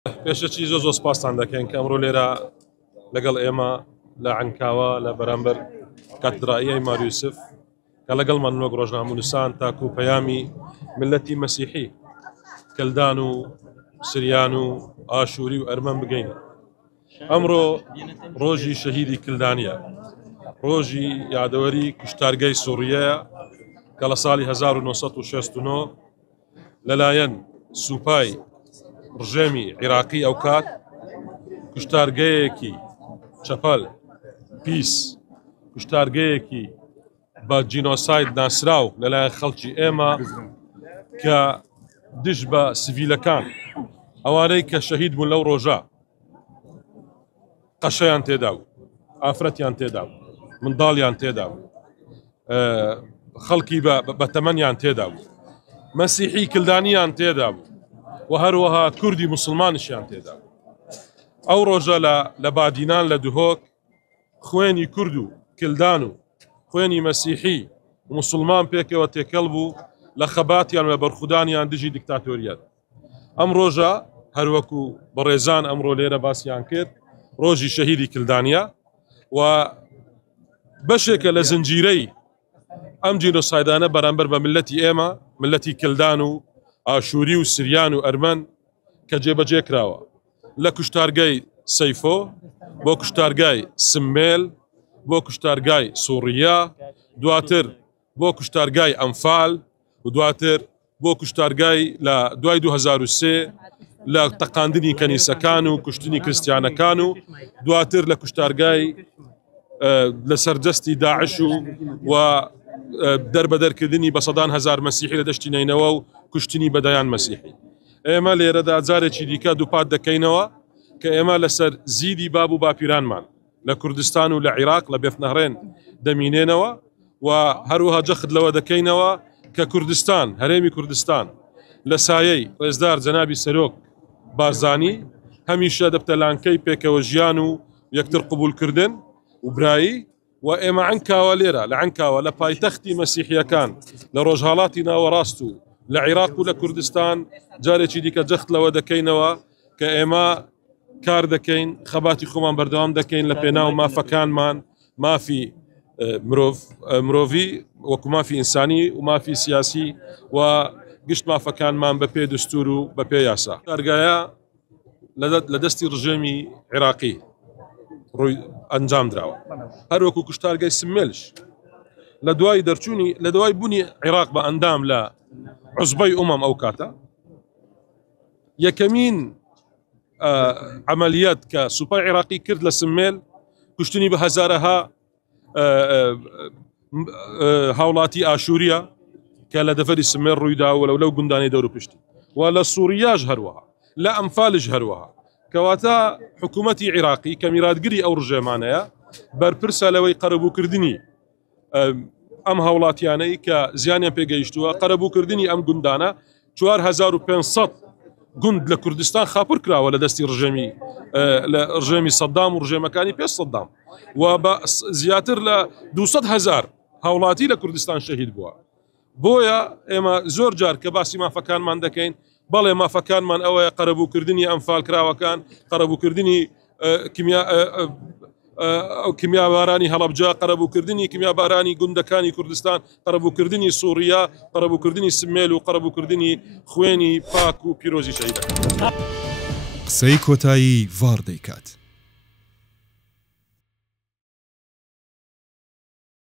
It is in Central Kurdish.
پێشەچی زۆ سپاسان دەکەین کە ئەمڕۆ لێرە لەگەڵ ئێمە لە عنکاوە لە بەرامبەر کاتدرائیەی ماریوسف کە لەگەڵمان وەک ڕۆژنامەنووسان تاکو و پەیامی ملەتی مەسیحی کلدان و سریان و ئاشووری و ئەرمەن بگەینە. ئەمڕۆ ڕۆژی شەهیدی کلدانیە، ڕۆژی یادەوەری کوشتارگەی سووریەیە کە لە ساڵی 1969 لەلایەن سوپای ڕژێمی عێراقی ئەو کات کوشتارگەیەکی چەپەل پیس، کوشتارگەیەکی بە جینۆساید ناسراو لەلایەن خەڵکی ئێمە کە دژ بە سڤیلەکان ئەوانەی کە شەهید بوون لەو ڕۆژە قەشەیان تێدا بوو، ئافرەتیان تێدا بوو، منداڵیان تێدا بوو، خەڵکی بە تەمەنیان تێدا بوو، مەسیحی کلدانیان تێدا بوو و هەروەها کوردی موسڵمانیشیان تێدا بوو. ئەو ڕۆژە لە بادینان لە دوهۆک خوێنی کورد و کلدان و خوێنی مەسیحی و موسڵمان پێکەوە تێکەڵ بوو لە خەباتیان و بەرخودانیان دژی دیکتاتۆریەت. ئەم ڕۆژە هەروەکو بەڕێزان ئەمڕۆ لێرە باسییان کرد ڕۆژی شەهیدی کلدانیە و بەشێکە لە زنجیرەی ئەم جینۆسایدانە بەرامبەر بە ملەتی ئێمە، ملەتی کلدان و ئاشووری و سریان و ئەرمەن کە جێبەجێ کراوە لە کوشتارگای سەیفۆ بۆ کوشتارگای سمێل بۆ کوشتارگای سووریا، دواتر بۆ کوشتارگای ئەمفال و دواتر بۆ کوشتارگای لە دوای 2003 لە تەقاندنی کەنیسەکان و کوشتنی کریستیانەکان و دواتر لە کوشتارگای لە سەرجەستی داعش و دەربەدەرکردنی بە سەدان هەزار مەسیحی لە دەشتی نینەوە و کوشتنی بەدایان مەسیحی. ئێمە لێرەدا جارێکی دیکە دووپات دەکەینەوە کە ئێمە لەسەر زیدی باب و باپیرانمان لە کوردستان و لە عێراق لە بێفنەهرێن دەمینێنەوە و هەروەها جەخت لەوە دەکەینەوە کە کوردستان، هەرێمی کوردستان لە سایەی ڕێزدار جەنابی سەرۆک بارزانی هەمیشە دەبتەلانکەی پێکەوە ژیان و یەکتر قبولکردن و برایی و ئێمە عنکاوە لێرە لە عنکاوە لە پایتەختی مەسیحیەکان لە ڕۆژهاڵاتی ناوەڕاست و لە عێراق و لە کوردستان جارێکی دیکە جەخت لەوە دەکەینەوە کە ئێمە کار دەکەین، خەباتی خۆمان بەردەوام دەکەین لە پێناو مافەکانمان، مافی مرۆڤی وەکو مافی ئینسانی و مافی سیاسی و گشت مافەکانمان بە پێ دستور و بە پێ یاسا. کارگایە لە دەستی ڕژێمی عێراقی ڕووی ئەنجام دراوە، هەروەکو کوشتارگای سمێلش لە دوای دەرچوونی لە دوای بوونی عێراق بە ئەندام لە عوزبەی ئومەم ئەو کاتە یەکەمین عملیات کە سوپای عێراقی کرد لە سمێل کوشتنی بە هەزارەها هاوڵاتی ئاشووریە کە لە دەفەری سمێل ڕوویدا و لەو گوندانی دەور و پشتی و لە سووریاش هەروەها لە ئەمفالش هەروەها کەواتە حکوومەتی عێراقی کە میراتگری ئەو ڕژێمانەیە بەرپرسە لەوەی قەرەبووکردنی ئەم هاوڵاتیانەی کە زیانیان پێگەیشتووە، قەرەبووکردنی ئەم گوندانە 4500 گوند لە کوردستان خاپور کراوە لە دەستی ڕژێمی سەدام و ڕژێمەکانی پێش سەدام و بە زیاتر لە 200,000 هاوڵاتی لە کوردستان شەهید بووە. بۆیە ئێمە زۆر جار کە باسی مافەکانمان دەکەین بەڵێ مافەکانمان ئەوەیە قەرەبووکردنی ئەمفال کراوەکان، قەرەبووکردنی کیمیابارانی هەڵەبجا، قەرەبووکردنی کیمیابارانی گوندەکانی کوردستان، قەرەبووکردنی سووریا، قەرەبووکردنی سمێل و قەرەبووکردنی خوێنی پاک و پیرۆزی شەهیدەکان. قسەی کۆتایی ڤار دەیکات.